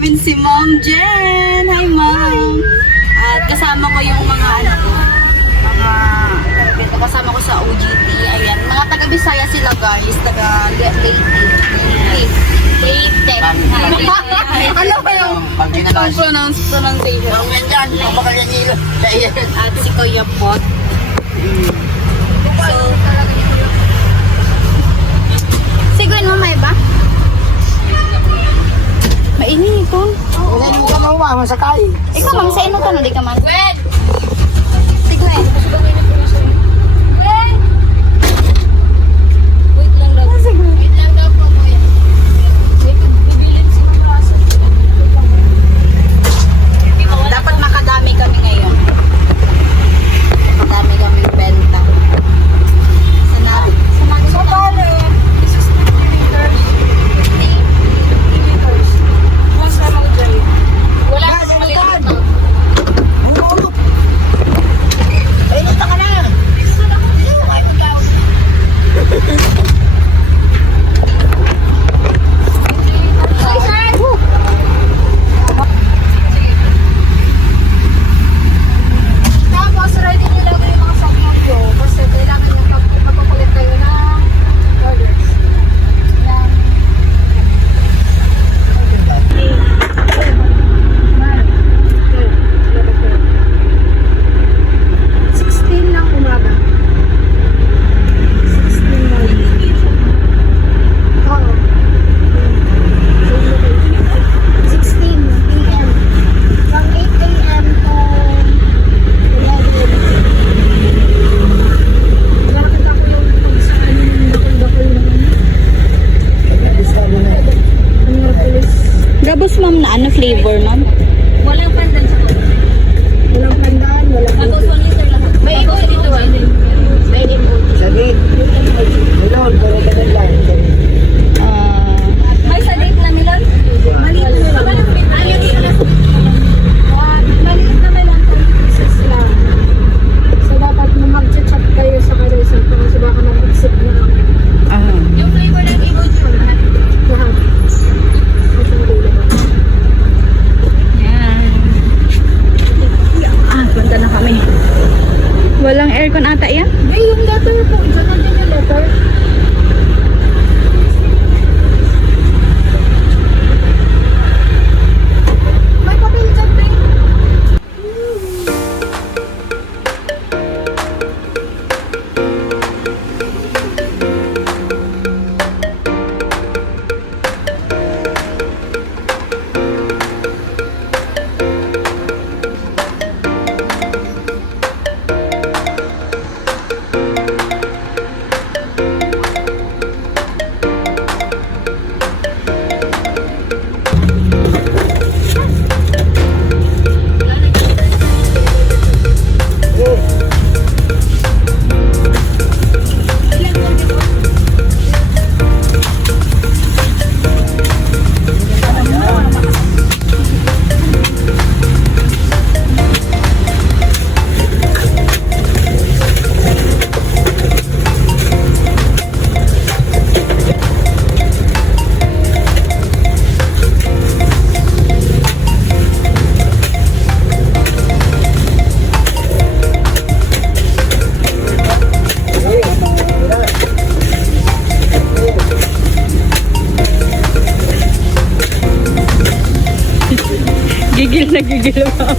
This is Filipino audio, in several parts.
namin si Ma'am Jen. Hi, Ma'am. At kasama ko yung mga ano ko. Kasama ko sa OGT. Ayan. Mga taga-Bisaya sila guys. Taga-Leyte. Ano ba yung pronunciation? At si Kuya Pot. So, siguro mo may ba? Mainit ito. Wala yung kamaw mama sa kay. Ikaw ma'am, sa ino ka na di ka man? Sigwen. Wait lang daw. Wait lang daw po kuya. Dapat makadami kami ngayon. Makadami kami benta. Sanabi. Sa kale. Wala kasi maliit na. Ay, nata ka na. Tapos, ready nyo lang yung mga soft nyo kasi kailangan nyo magpapalit kayo ng orders. Ng 16 ng umaga. 16 na. Oo. 16 p.m. From 8 a.m. to 11. Nakakita ko yung kung saan yung bakol ng Annapolis. Gabos ma'am na ano flavor ma'am? Walang pandan sa ko. Walang pandan, walang Tapos 1 liter lang. may ibon dito ah. May ibon. Sabi. Melon, pero ganun lang. May salit na melon? Maliit na melon. Maliit na melon, 20 pieces lang. So dapat mag-chat kayo sa Karisa kasi baka mag-exit na ako. Yung flavor ng ibon siya lahat. Lahat. Punta na kami. Walang aircon ata yan? May yung letter po. Diyan na din yung letter. May papel dyan, Pring. Gigil na gigil ma'am.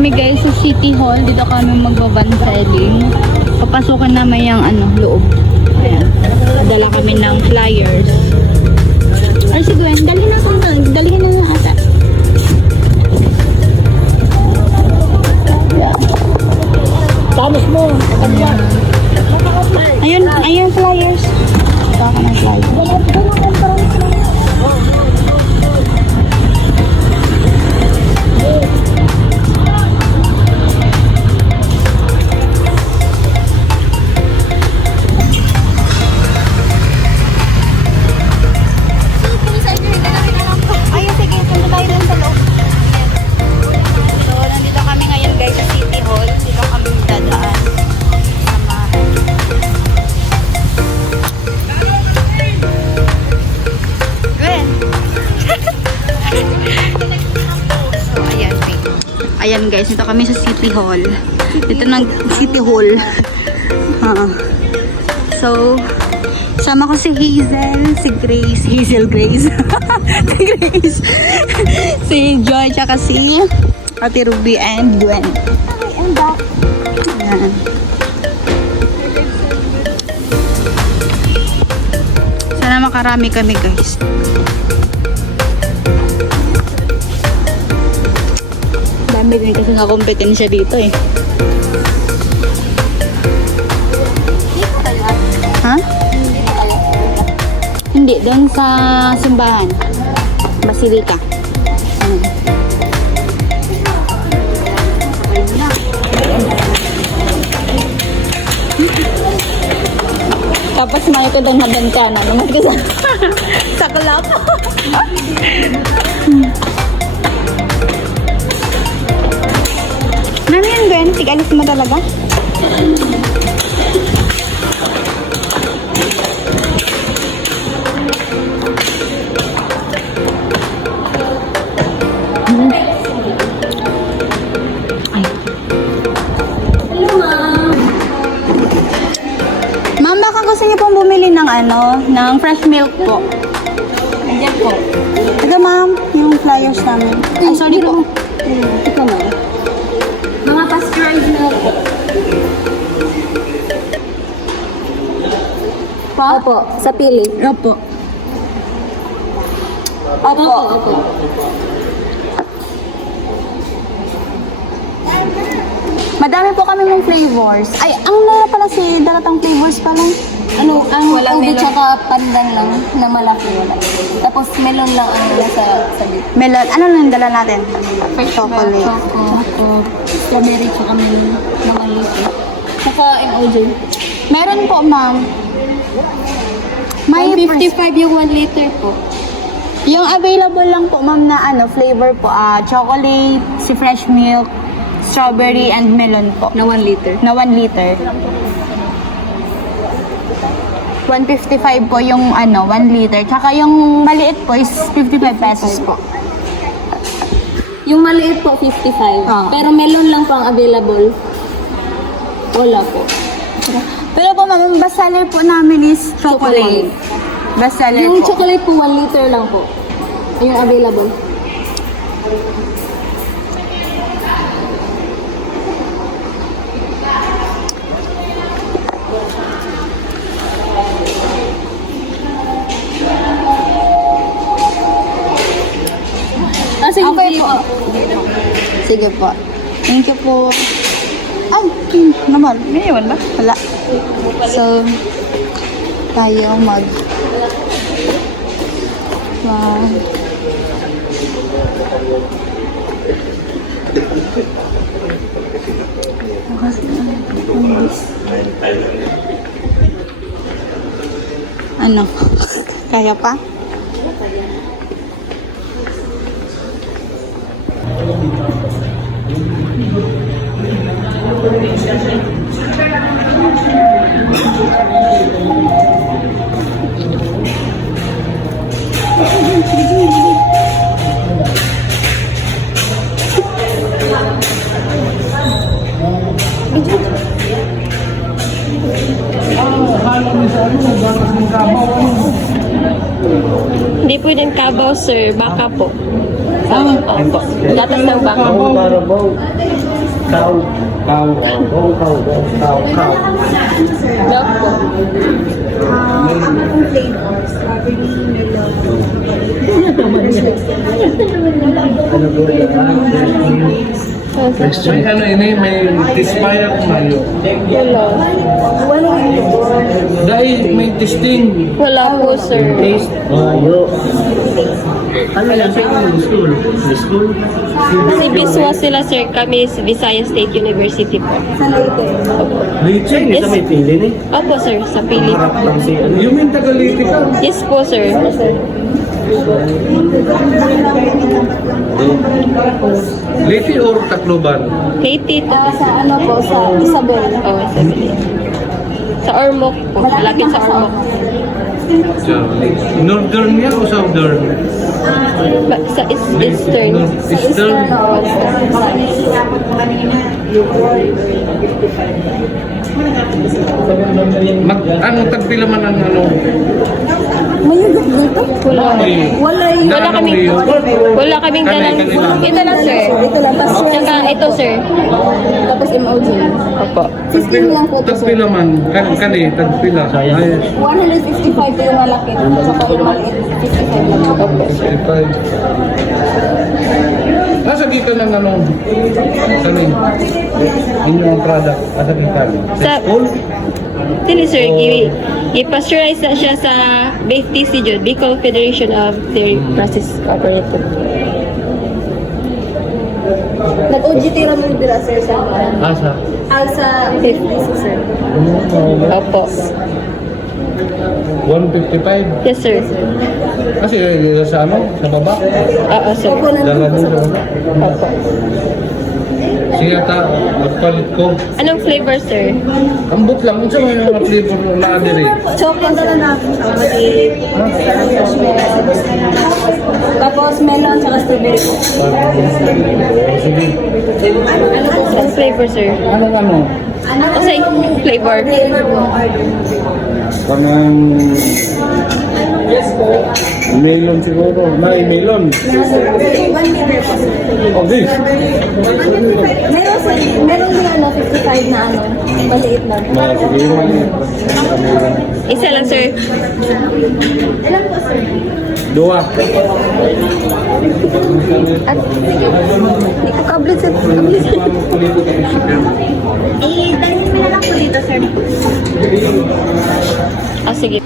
kami guys sa City Hall. Dito kami magbaban selling. Papasukan naman yung loob. Ayan. Dala kami ng flyers. Ay si Gwen, dalhin na nga ata. Tamos mo. Ayun flyers. Ito ako ng flyers. Ayun, sige. Punta tayo dun sa loob. So, nandito kami ngayon guys sa City Hall. Dito kami dadaan. Samahan. Gwen! So, ayan. Wait. Ayan guys, dito kami sa City Hall. Dito ng City Hall. So, sama ko si Hazel, si Grace, Hazel Grace, si Grace, si Joy, tsaka si Ate Ruby and Gwen. Hi, I'm back. Ayan. Sana makarami kami guys. Dami din kasi nga kompetensya dito eh. Ha? Hindi, doon sa simbahan. Basilika. Tapos may ito doon na bentana. Naman ko sa kulap. Ano yan, Gwen? Tig-alis mo talaga? Ma'am, baka gusto niyo pong bumili ng ng fresh milk po. Ayan po. Ito ma'am, yung flyers namin. Ay, sorry po. Ito ma'am. Mga pasteurized milk po. Opo, sa pili. Opo. Opo. Opo. Madami po kami ng flavors. Ay, ang nila pala si daratang flavors pala. Ang Walang ubi melon. tsaka pandan lang na malaki wala. Tapos melon lang ang nasa sabi. Melon. Ano na yung dala natin? Fresh Chocolate. Choco, strawberry tsaka melon na maliit. Tsaka MOJ. Meron po, ma'am. May 155 yung 1 liter po. yung available lang po, ma'am, na flavor po. Chocolate, si fresh milk, strawberry, and melon po. Na 1 liter. Na 1 liter. 155 po yung 1 liter. Tsaka yung maliit po is 55 pesos po. Yung maliit po 55. Ah. Pero melon lang po ang available. Wala po. Pero po, ma'am, best seller po namin is chocolate. Best seller Yung po. chocolate po 1 liter lang po. Yung available. Sige, Okay po. Sige po. Thank you po. Ay, naman. May iwan ba? Wala. So, tayo mag... Wow. Ano? Kaya pa? Hindi pwedeng kabaw, sir. Baka po. Opo. Gatas ng baka. Karabaw. Cow. Cow. Cow. Cow. Cow. Cow. Milk po. Ang flavor, strawberry, melon. Ano po may ano ini, may tispire kung mayo. Wala. Wala ito. Dahil may testing. Wala po, sir. Taste. Mayo. Ano yan sa school? School? Si Biswa sila, sir. Kami sa Visayas State University po. Sa Leyte. Lechon, Yes. isa may pili ni. Opo, sir. Sa Pili. Harap lang si ano. You mean Tagaliti ka? Yes po, sir. Liti or Tacloban? Leyte to. Sa ano po, sa Isabel. Oh, sa Pili. Sa Ormoc po. Malapit sa Ormoc. Northern niya o Southern? Sa Eastern. Eastern? Ano tagpila man ang ano? May nagag dito? Wala. Wala yun. Wala kaming, wala kaming dalang. Ito lang, sir. Ito lang. Tapos Tsaka ito, sir. tapos MOG. Opo. 15 lang po ito, sir. Tagpila man. Kani, tagpila. Ay, 155 po yung malaki. Saka yung maliit, 55 lang. Opo. 55. Nasa dito ng ano? Kani? Inyong product. Nasa dito. Sa, Full? Dili, sir. I-pasteurize na siya sa BFTC Jud, Bicol Federation of Dairy Process Cooperative. Nag-OGT lang yung dira, sir, sa Asa? sa 50, sir. Opo. 155? Yes, sir. Kasi sa ano? Sa baba? Oo, sir. Opo, Dala nandun po, mo. sir. Opo. Siya ta, magpalit ko. Anong flavor, sir? Ambot lang. Ito may mga flavor na diri. Chocolate na natin sa maliit. Tapos melon, tsaka strawberry po. Sige. Anong flavor, sir? Ano? Kasi flavor. Flavor po. Parang melon siguro. May melon. 1 liter po, sir. Oh, this. Meron din ano, 55 na ano, maliit lang. Sige yung maliit. Isa lang, sir. Ilan po, sir? Dua. At, hindi ko kablit, sir. Kablit, sir. Dahil mo na lang po dito, sir. Ah, sige.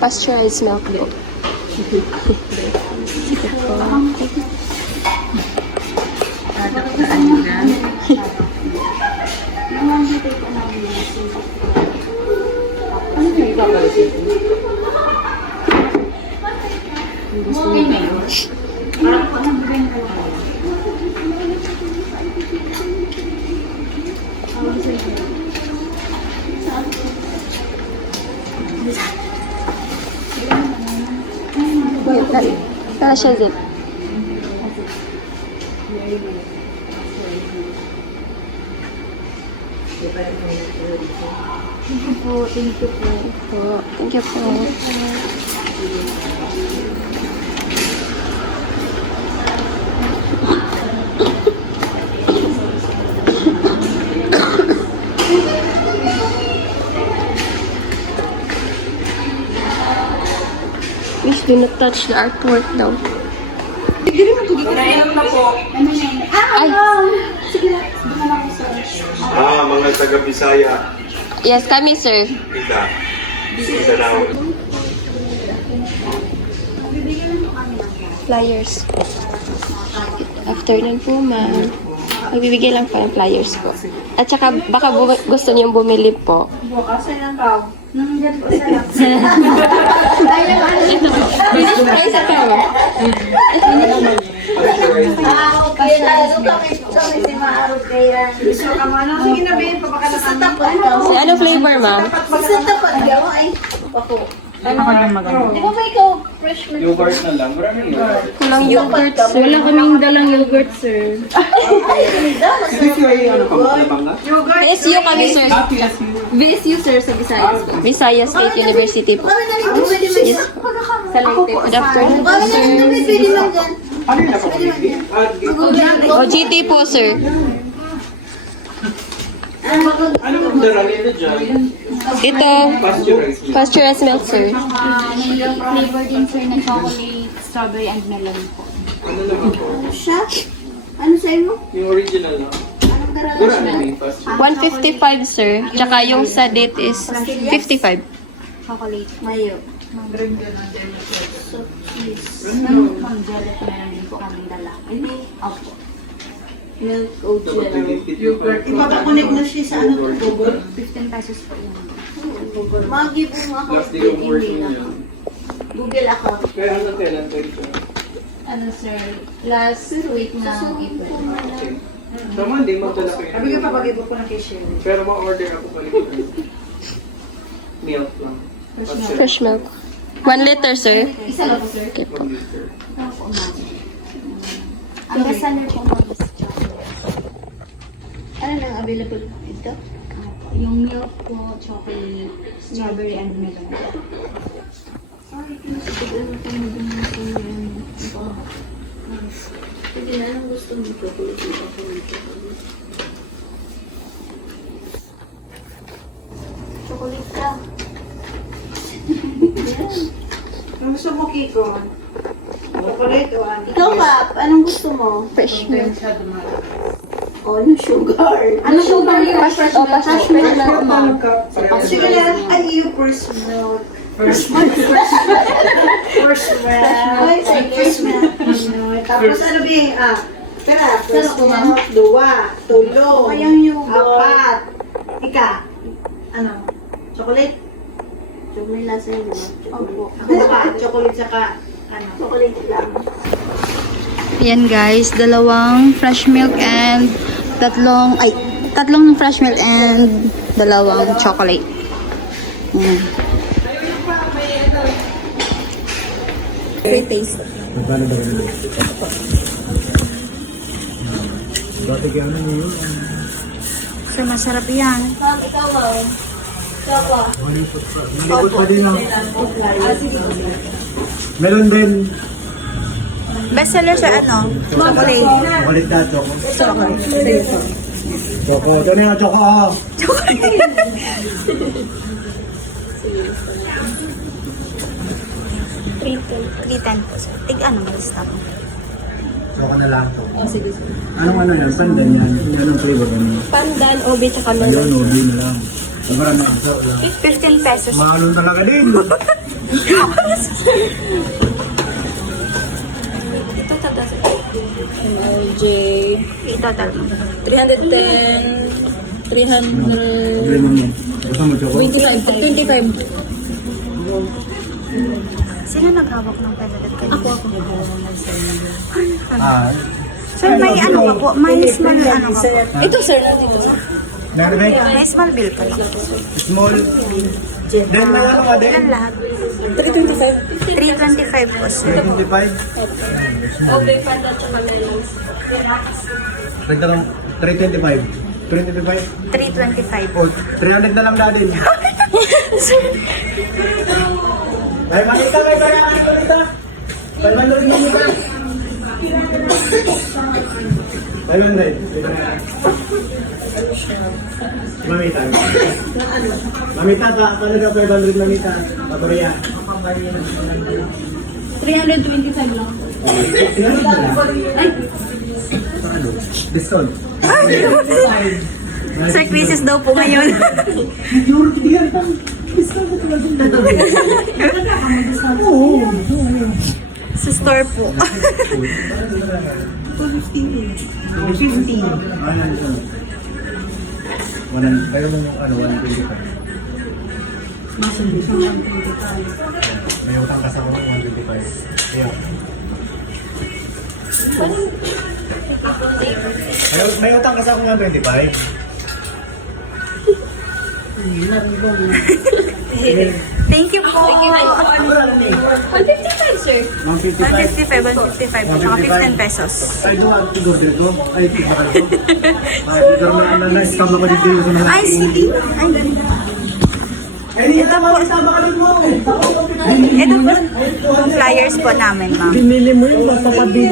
Pasteurized milk po. Sige po. Para siya din. Thank you po. Thank you po. Please do not touch the artwork daw. Ay, Mga taga-Bisaya, yes, kami, sir. kita. Mindanao. Flyers. Afternoon po, ma'am. Magbibigay lang po ng flyers po. At saka, baka gusto niyong bumili po. Bukas na lang daw. Nandiyan po sa lang. Ay, sa tao. Kaya nalaluto kami si Maarot kaya. Gusto ka mo na? Sige na, Ben. Papakalakan na po. Anong flavor, ma'am? Magsanta pa. Gawa ay. Ako. Ako lang maganda. Di ba ba ikaw fresh milk? Yogurt na lang. Maraming yogurt. Walang yogurt, sir. Wala kaming dalang yogurt, sir. VSU kami, sir. VSU, sir, sa Visayas. Visayas State University po. Yes. Sa Leyte. Good afternoon po, sir. Ano yung napakabili? OGT po, sir. Ano yung dala nila dyan? Ito, Pasteurized milk. pasteurized milk, sir. Flavor din, sir, na chocolate, strawberry, and melon po. Ano naman po? Ano sa'yo mo? Yung original, no? Dura na yung pasteurized. 155, sir. Tsaka yung sa date is 55. Chocolate. Mayo. So, cheese. Ma'am, jelly, meron din po kaming dala. Opo. Milk oat jelly. Ipapaconnect na siya sa ano, Google. 15 pesos po yun. Mag-give mo ako Last day of work niya. Google ako. Kaya hanggang kailan tayo siya? Ano, sir? Last week na April. Okay. Tama, hindi magdala kayo. Sabi ko papag-give ko na kay Sherry. Pero ma-order ako balik. Milk lang. Fresh milk. 1 liter, sir. Isa lang po, sir. Okay po. 1 liter. Opo, ma'am. Ang bestseller po, ma'am, is chocolate. Ano nang available dito? Yung milk po, chocolate, strawberry, and melon. Sorry, tignan mo kung magiging Sige na, anong gusto mo? Chocolate ako nito. Chocolate ka. Anong gusto mo, Kiko? Chocolate o ano? Ikaw, Kap, anong gusto mo? Fresh milk. O, ano sugar? Ano sugar yun? Fresh milk. Fresh milk, ma'am. Sige na, ay, you first milk. First milk. First milk. Ay, say first milk. Tapos ano ba yung, tara, first milk, 2, tulo, Kayang yogurt. 4. Ika, ano, chocolate? Chocolate lasa yun, diba? Opo. Ako ba, chocolate saka, ano? Chocolate lang. Yan guys, 2 fresh milk and tatlong fresh milk and 2 chocolate. Yan. Free taste. So, masarap yan. Ma'am, ikaw, wow. Choco. Meron din. Bestseller sa ano? Chocolate. Chocolate na choco. Choco. Ito na yung choco. $3.10 po, sir. Tig-ano ba stop? Choco na lang. Anong ano yan? Pandan yan. Anong flavor yan? Pandan, obi, tsaka Ayun, ubi na lang. Sobrang nakasap lang. 15 pesos. Mahalon talaga din. Ito tagal. MLJ. Ito tagal. 310. 300. Problema mo. Gusto mo choco? 25. Sino naghawak ng pedalet kanina? Ako. Sir, may ano ka po? May small ano ka po? Ito, sir. Dito, sir. Narinig? May small bill ka. Small. Then may ano ka din? Yan lahat. 325 po, sir. 325? Okay, panda tsaka lemons. Nagtanong 325. 325? 325. O, 300 na lang natin. Ay, makita kayo kaya ang kulita. 500 mamita. 500. Mamita. Mamita, paano ka 500 mamita? Patorya. 325 lang. Ay! Paano? Discount. Sir, quizzes daw po ngayon. Sa store po. 250. Kaya mo yung ano, 125. May utang kasi ako ng 125. Kaya. May utang kasi ako ng 125. Thank you po. 155, sir. 155. 155, 155. Saka 15 pesos. Ay, doon ang tigor dito. Ay, tigor dito. Ay, tigor na ano na. Isama ko dito yung Ay, sige. Ay, ito po. Ito po. Yung flyers po namin, ma'am. Pinili mo yung mapapabili.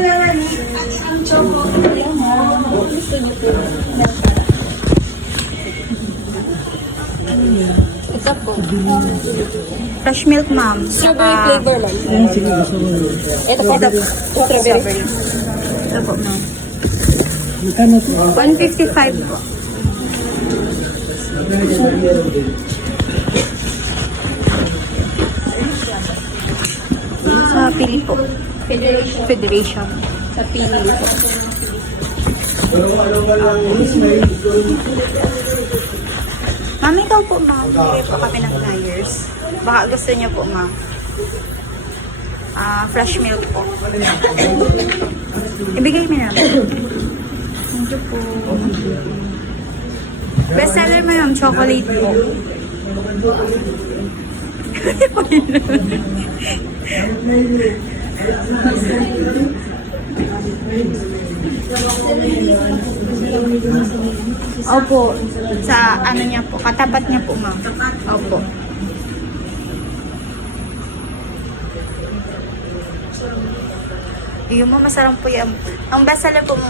Ito po. Fresh milk, ma'am. Strawberry flavor, ma'am. Ito po. Strawberry. Ito po, ma'am. Magkano to? 155 po. Sa pili po. Federation. Sa pili po. Ma'am, ikaw po, ma'am. Bigay po kami ng flyers. Baka gusto niyo po, ma'am. Fresh milk po. Ibigay mo na. Thank you po. Best seller mo yung chocolate po. Opo. Sa ano niya po, katapat niya po, ma'am. Opo. Yung mo, masarap po yan. Ang best seller po,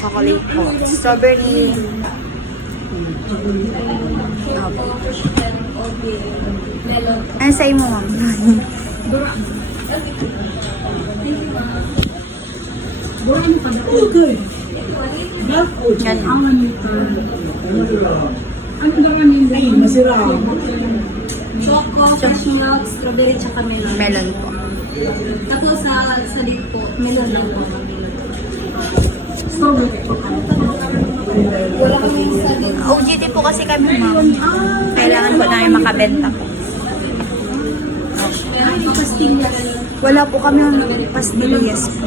chocolate po. Strawberry. Opo. Ano sa'yo mo, ma'am? Yan. Choco, fresh milk, strawberry, tsaka melon. Melon po. Tapos sa lid po, melon lang po. Wala kami sa lid. OGD po kasi kami, ma'am. Kailangan po namin makabenta po. Ito pastillas. Wala po kami ang pastillas po.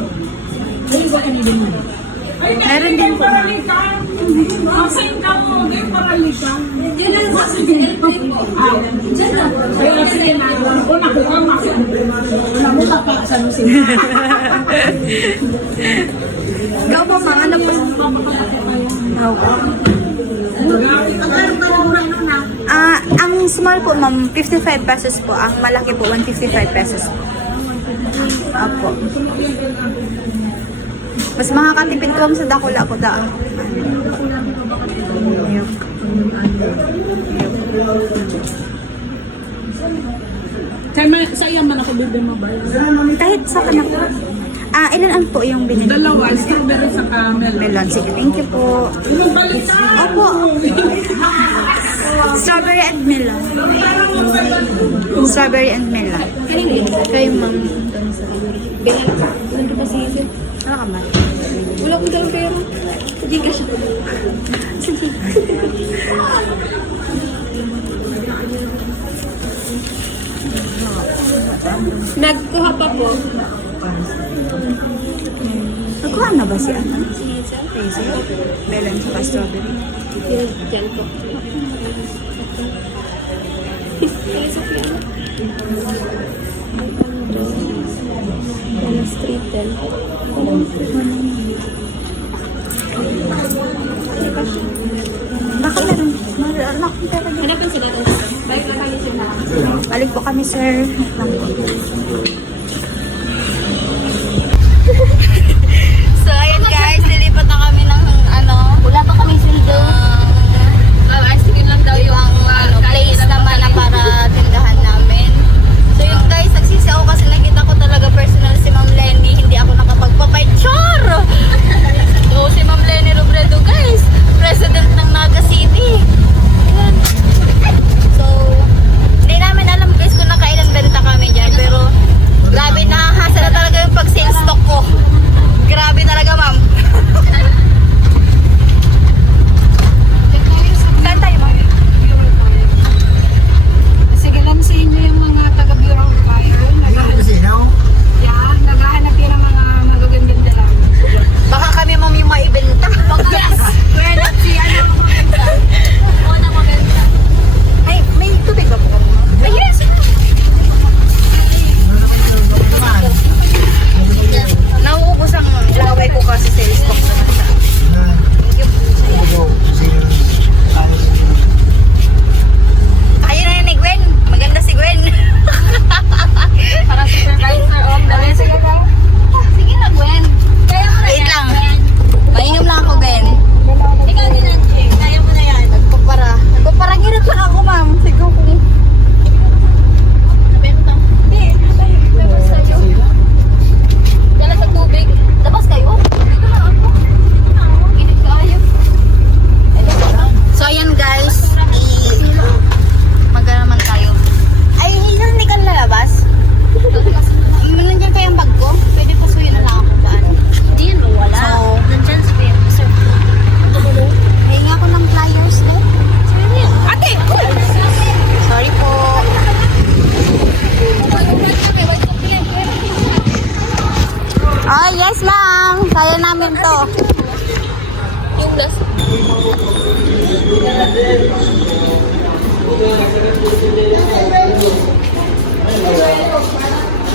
Meron din po, ma'am. Diyan lang sa airplane po. Diyan lang. Ikaw po, ma'am. Ano po? Ang small po, ma'am, 55 pesos po. Ang malaki po, 155 pesos po. Apo. Mas makakatipid ko sa dakula ko daan. Ayun. Sa iyo man ako bibili mo ba? Kahit sa kanak. Ilan ang po yung binili? Dalawa, strawberry sa camel. Melon. Sige, thank you po. Opo. Strawberry and melon. Strawberry and melon. Kayo, ma'am. Ganito kasi yun. Ano ka, ma'am? Wala ko daw pera. Hindi ka siya. Sige. Nagkuha pa po. Nagkuha na ba si ano? Hazel? Melon sa strawberry. Diyan po. Street din. Baka meron. Meron akong pera dyan. Hanapin sila doon. Balik na kayo sila. Balik po kami, sir. So, ayun guys, lilipat na kami ng ano. Wala pa kami sweldo. Sige lang daw yung place naman na para tindahan namin. So, yung guys, nagsisi ako kasi nakita ko talaga personal si Ma'am Lenny. Hindi ako nakapagpapicture. So, si Ma'am Lenny Robredo, guys, president ng Naga City. Ayan. So, hindi namin alam guys kung nakailan benta kami dyan. Pero,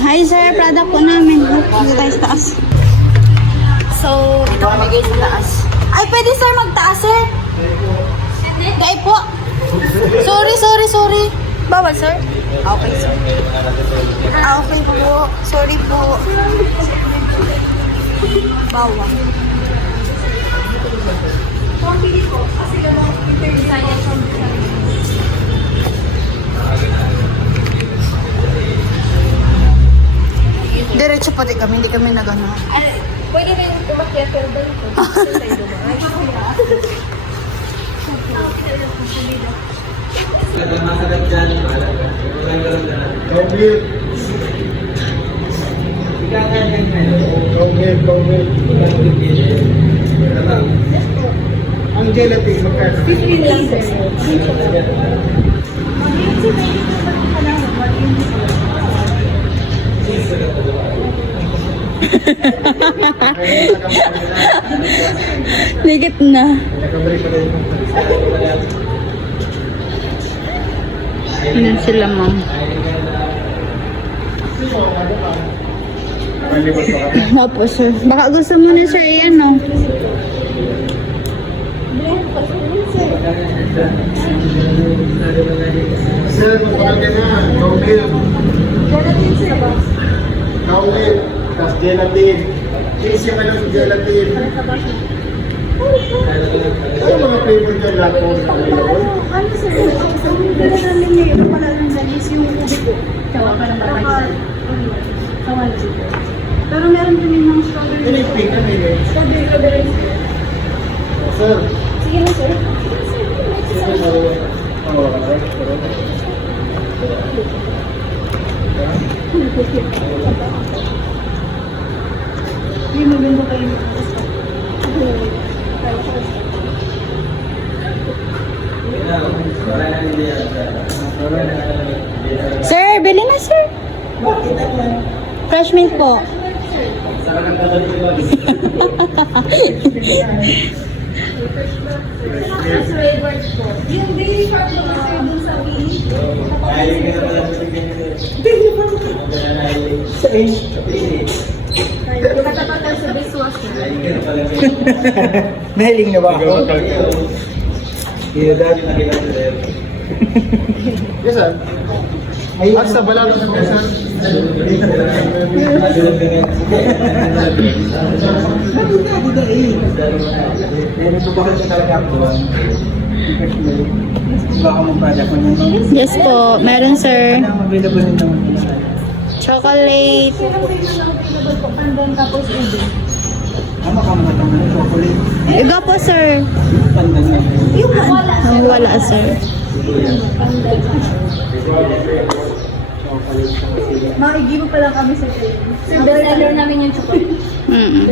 Hi sir, product po namin. Dito tayo sa taas. So, dito kami guys sa taas. Ay, pwede sir magtaas sir? Dahil po. Sorry. Bawal sir? Okay sir. Okay po. Sorry po. Bawal. Diretso pati kami, hindi kami nagano. Pwede rin umakyat pero ganito. Ang gelatin, magkano? 15 lang sir. Ligit na. Yan sila ma'am. Opo sir. Baka gusto mo na sir iyan no? Sir, magpapagyan na. Gelatin sila ba? Kaulit. Tapos gelatin. Cheese yung anong gelatin. Ano mga flavor dyan lang po? Ano sir? Dala namin niya yung pala ng dalis yung ubi ko. Pero meron din yung strawberry. Ano yung pink? Ano yun? Strawberry. Sir. Sige na sir. Hindi maganda kayo. Sir, bili na sir. Fresh mint po. Yung daily farm ko na sir dun sa Willy. Katapatan sa dishwasher. Nahiling na ba ako? Iya, dad. Yes, sir. At sa balado ng sir. Meron po ba kayo talaga ako doon? Baka mong product mo na. Yes po, meron sir. Ano ang available nyo naman? Chocolate. Pandan tapos ubi. Ano ka mga naman ng chocolate? Iga po sir. Pandan na. Yung wala. Wala sir. Maigi mo pa lang kami sa tayo. Sir, bestseller namin yung chocolate. Mm-mm.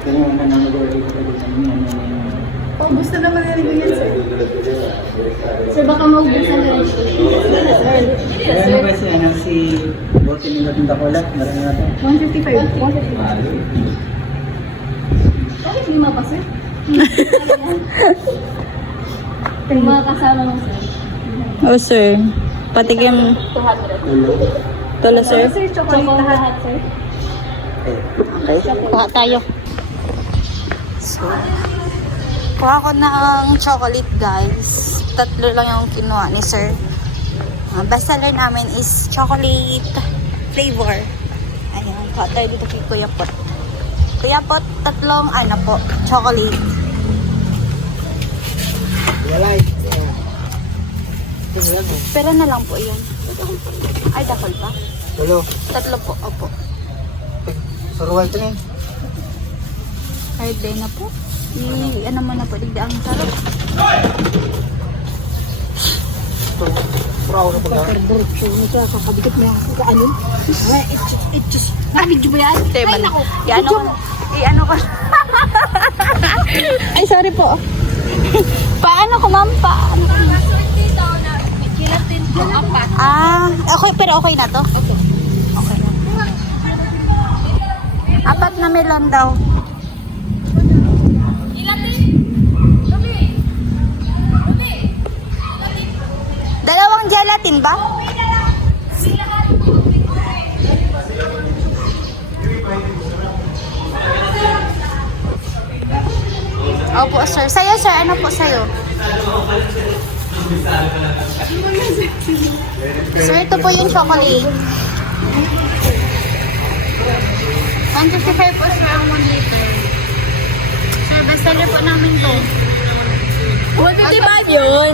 Ganun ka nang mag-order ko pa din. Oh, gusto naman na rin yan sir. Sir, baka maubusan na rin siya. Ano ba si ano si bote nila ng Dakolat? Marami na to. 155. Bakit lima pa, sir? Yung mga kasama mo, sir. Oh sir. Patikim. 200. Tolo sir. Sir, chocolate Chocolate lahat. lahat, sir. Okay. Kuha tayo. So, kuha ko ng chocolate guys. 3 lang yung kinuha ni sir. Bestseller namin is chocolate flavor. Ayan, kuha tayo dito kay Kuya Pot. Kuya Pot, 3 ano po, chocolate. Wala eh. Pero na lang po yan. Ay, dakol pa. Tulo. 3 po, opo. Suruwal ito eh. Hard day na po. Ano mo na po, digda ang sarap. Pura ako na pagka. Kakabigit mo yung kaanin. It just. Video mo yan? Ay, nako. I-ano ko. Ay, sorry po. Paano ko, ma'am? Paano ko? Gelatin ko, 4. Ah, okay, pero okay na to? Okay. Okay na. 4 na melon daw. Dalawang gelatin ba? Opo, sir. Sa'yo, sir. Ano po sa'yo? Sir, ito po yung chocolate. 155 po, sir, ang 1 liter. Sir, bestseller po namin to. 155 yun.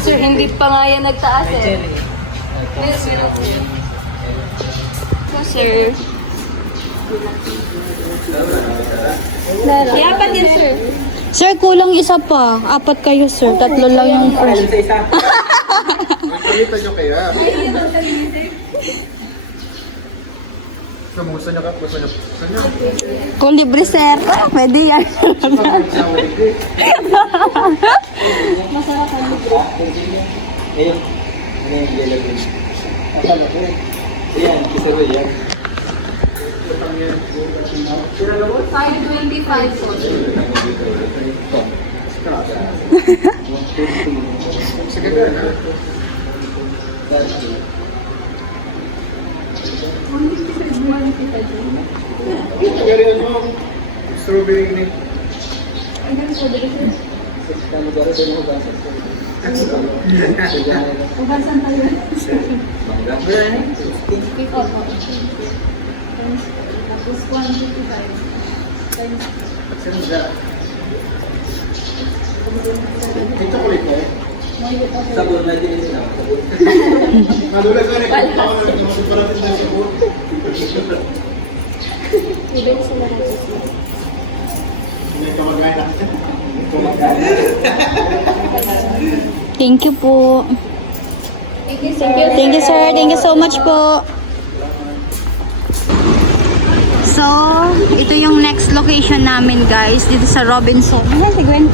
Sir, hindi pa nga yan nagtaas eh. Sir. Kaya pa din, sir. Sir, kulang isa pa. 4 kayo, sir. 3 lang yung first. Dito nyo kaya. Gusto nyo ka? Gusto nyo? Kung libre, sir. Pwede yan. Ayun. Ano yung yellow bean? Akala ko eh. Ayan, kisero yan. 525 po. Sige ka na. Pagkarihan mo, strawberry ni. Kano garo din mo ba? Ugasan tayo. Tapos 155. Ito ko ito eh. Sabon na din ito. Madula ka rin. Ako na rin. Parating na sabon. Ibig sa lahat. Hindi ka magkain natin. Thank you po. Thank you, sir. Thank you, sir. Thank you so much po. So, ito yung next location namin, guys. Dito sa Robinson. Ay, si Gwen.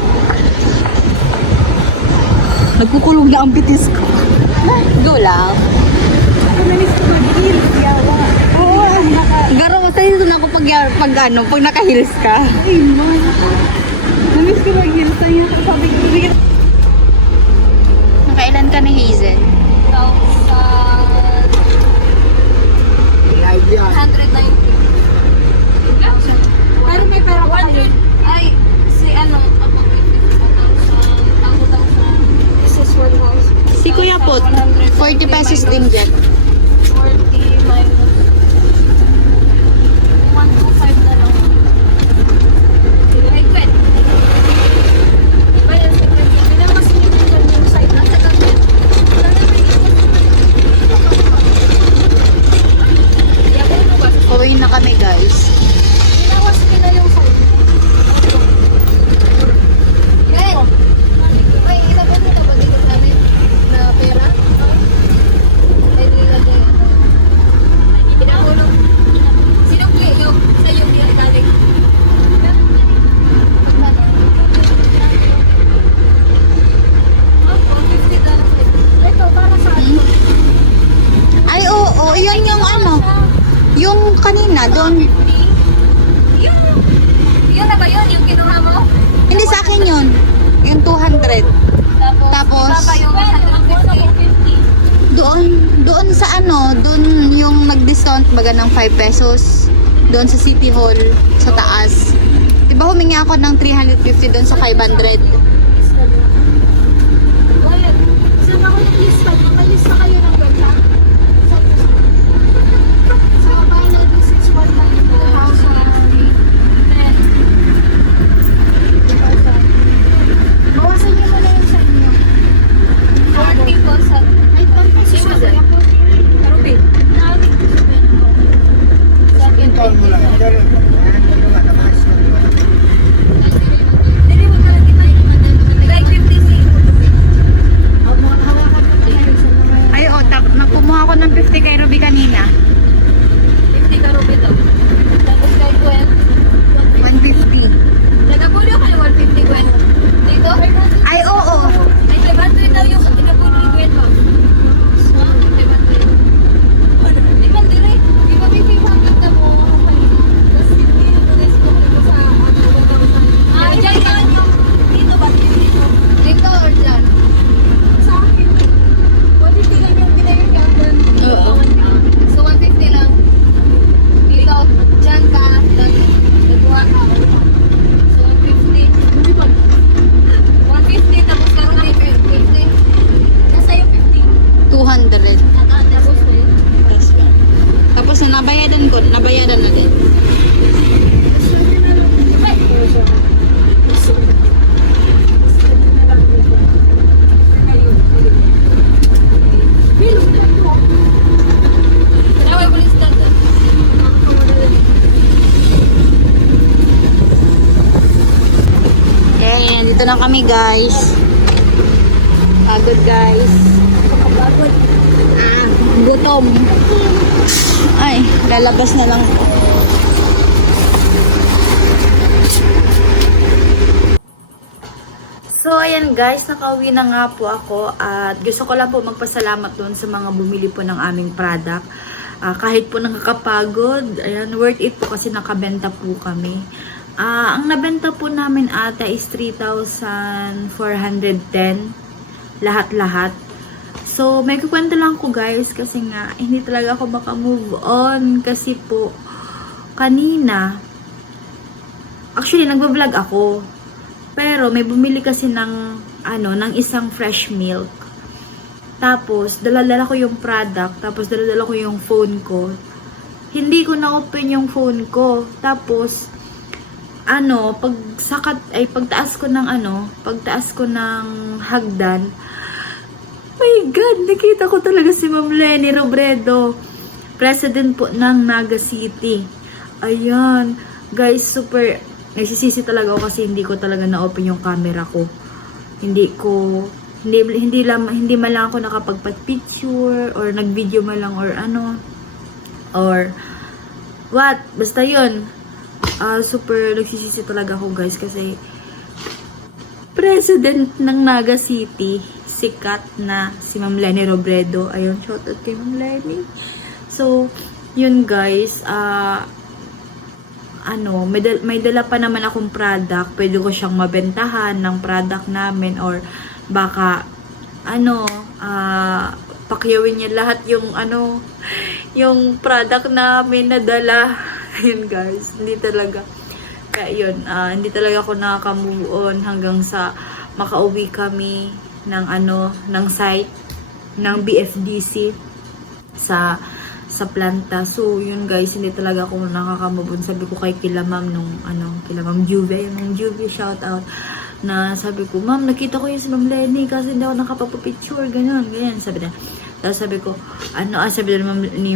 Nagkukulog na ang bitis ko. Go lang. Garo, sa'yo dito na ako pag naka-heels ka. Ay, man. Namiss ko mag-heels. Sa'yo, sabi ko, Nakailan ka ni Hazel? 190. Pero may pera pa tayo. Ay, si ano, ako 50,000. Ako daw sa business world house. Si Kuya po, 40 pesos din dyan. 40 minus 125 na lang. Wait. Iba yan, secret. Hindi na mas hindi dyan yung side. Nasa tabi. Wala na may Uwi na kami, guys. Inawas ko na yung side. Yan! Ay, ilagay mo na ba dito namin na pera? Ay, nilagay. Pinahulog. Sinong Leo? Sa yung nilagay. Opo, $50. Ito, para sa ano? Ay, oo, yun yung ano. Yung kanina, doon. Yun na ba yun? Yung kinuha mo? Hindi sa akin yun. Yung 200. Tapos, Baba yung 150. doon sa ano, doon yung nag-discount baga ng 5 pesos. Doon sa City Hall, sa taas. Diba humingi ako ng 350 doon sa 500. Ulit. Saan ako nag-lista? Nakalista kayo ng ganda? Sa final visits, 1,000. Bawasan niyo muna yung sa inyo. 40 po sa... Ay, 10 pesos Sino na dyan? ako. Pero babe, Naamit ko sa pera ko. Taon mo lang. dili mo talaga tayo Dito na kami, guys. Pagod, guys. Pagod. Gutom. Ay, lalabas na lang po. So, ayan guys, nakauwi na nga po ako at gusto ko lang po magpasalamat doon sa mga bumili po ng aming product. Kahit po nakakapagod, ayan, worth it po kasi nakabenta po kami. Ang nabenta po namin ata is 3,410 lahat-lahat. So, may kukwento lang ko guys kasi nga hindi talaga ako maka-move on kasi po kanina actually nagba-vlog ako. Pero may bumili kasi ng isang fresh milk. Tapos dala-dala ko yung product, tapos dala-dala ko yung phone ko. Hindi ko na-open yung phone ko. Tapos pagtaas ko ng hagdan. My God, nakita ko talaga si Ma'am Lenny Robredo, president po ng Naga City. Ayan, guys, super nagsisisi talaga ako kasi hindi ko talaga na-open yung camera ko. Hindi man lang ako nakapagpa-picture or nag-video man lang or what, basta yun. Super nagsisisi talaga ako guys kasi president ng Naga City, sikat na si Ma'am Lenny Robredo. Ayun, shoutout kay Ma'am Lenny. So, yun guys, may dala pa naman akong product. Pwede ko siyang mabentahan ng product namin or baka pakyawin niya lahat yung product namin na dala. Yun guys, hindi talaga. Kaya yun, hindi talaga ako nakaka-move on hanggang sa makauwi kami ng site ng BFDC sa planta. So, yun guys, hindi talaga ako nakakamove on. Sabi ko kay kila ma'am kila ma'am Juve, shout out, na sabi ko, ma'am, nakita ko yung si Ma'am Lenny kasi hindi ako nakapapapicture, ganyan. Sabi na. Tapos sabi ko, sabi na ni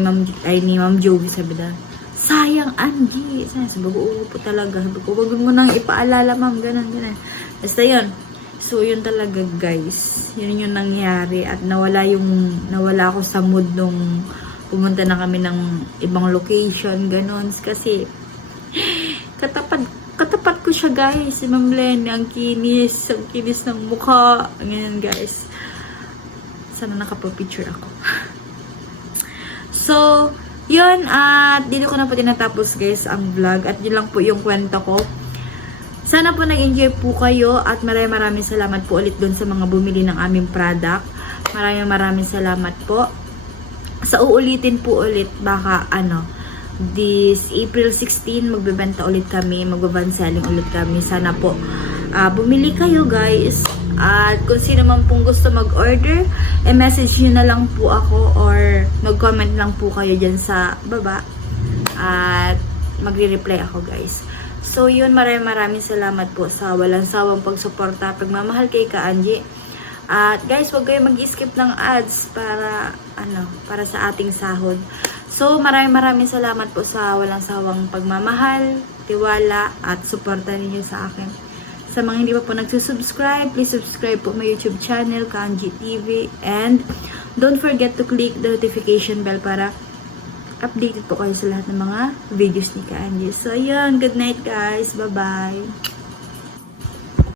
Ma'am Juve, sabi na, sayang, Angie. Sabi ko, oo po talaga. Sabi ko, wag mo nang ipaalala, ma'am, ganun. Basta yun. So, yun talaga guys. Yun yung nangyari at nawala ako sa mood nung pumunta na kami ng ibang location, ganun. Kasi, katapat ko siya, guys. Si Ma'am Lenny, ang kinis ng mukha. Ganyan, guys. Sana nakapapicture ako. So, yun. At dito ko na po tinatapos, guys, ang vlog. At yun lang po yung kwento ko. Sana po nag-enjoy po kayo. At maraming salamat po ulit dun sa mga bumili ng aming product. Maraming salamat po. Sa uulitin po ulit, baka this April 16, magbebenta ulit kami, magbaban selling ulit kami. Sana po bumili kayo guys. At kung sino man pong gusto mag-order, message nyo na lang po ako or mag-comment lang po kayo dyan sa baba. At magre-reply ako guys. So yun, maraming salamat po sa walang sawang pagsuporta, pagmamahal kay Ka Angie. At guys, wag kayo mag-skip ng ads para sa ating sahod. So, maraming salamat po sa walang sawang pagmamahal, tiwala, at suporta ninyo sa akin. Sa mga hindi pa po nagsusubscribe, please subscribe po my YouTube channel, Ka Angie TV. And don't forget to click the notification bell para updated po kayo sa lahat ng mga videos ni Ka Angie. So, ayun. Good night guys. Bye-bye.